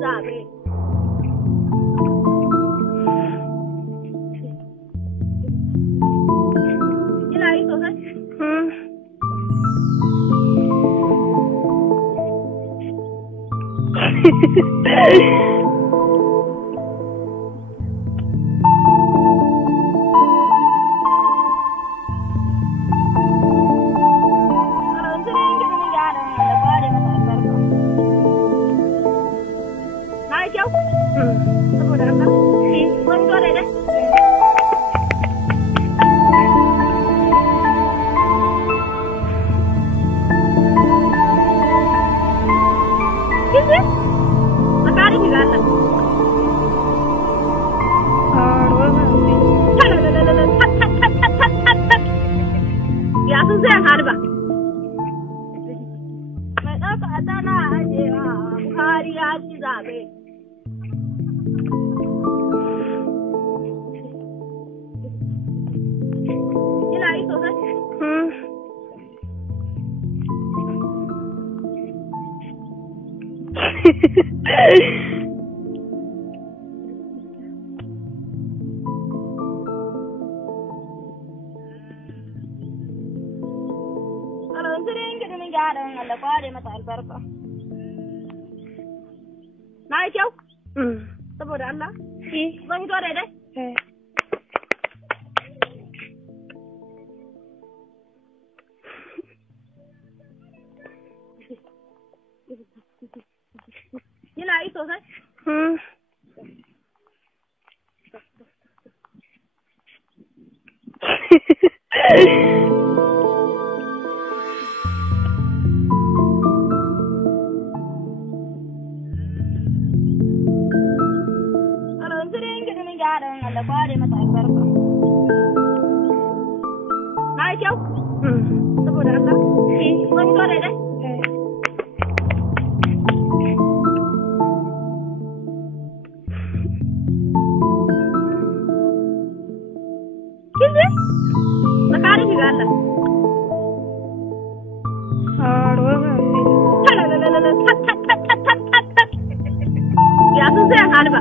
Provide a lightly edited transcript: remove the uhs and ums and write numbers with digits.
zaɓe. Kina yi sosai? Saboda Allah. Kun zo da dai? Kiji? Makari ki ga Allah. Ya sun zai harba. Mai ɗauka a tana ajewa Buhari ya ci zaɓe. Kina yi sosai? Alhamdulillah gidan gyaran Allah kware mata albarka. Na yi kyau? Saboda Allah? Zan zo daidai? Kina yi sosai? Yaran Allah kware mata albarka. Na yi kyau? Saboda Allah? Zan zo daidai? Kiji? Makari ki ga Allah. Ya sun zai halba.